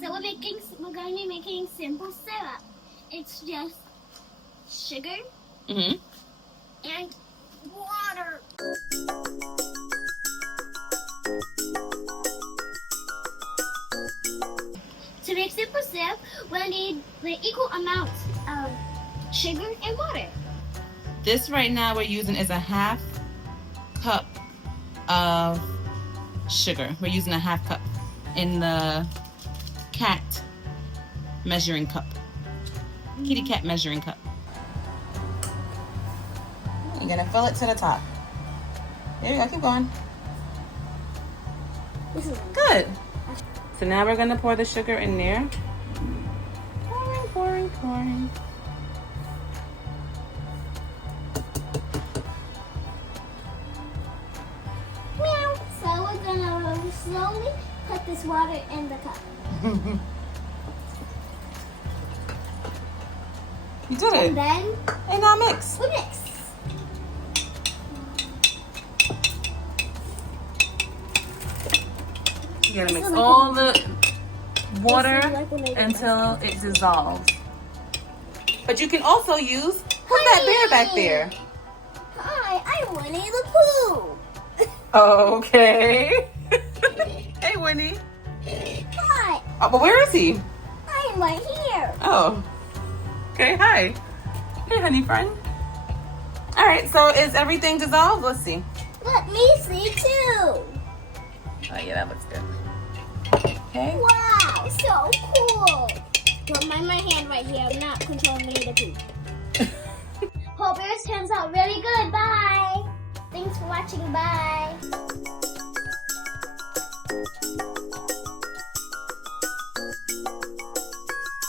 So we're going to be making simple syrup. It's just sugar and water. To make simple syrup, we'll need the equal amounts of sugar and water. This right now we're using is a half cup of sugar. We're using a half cup in the cat measuring cup. Kitty cat measuring cup. You're gonna fill it to the top. There you go, keep going. This is Good. So now we're gonna pour the sugar in there. Pouring, pouring, pouring. meow. So we're gonna slowly put this water in the cup. You did it. And then And now mix. we mix. You gotta mix all the water until it dissolves. But you can also use, who's that bear back there? Hi, I'm Winnie the Pooh. Okay. Hey, Winnie. Hi, Oh, but where is he? I'm right here. Oh. Okay, hi. Hey, honey friend. All right, so is everything dissolved? Let's see. Let me see too. Oh, yeah, that looks good. Okay. Wow, so cool. Don't mind my hand right here. I'm not controlling Winnie the Pooh. Hope yours turns out really good. Bye. Thanks for watching. Bye.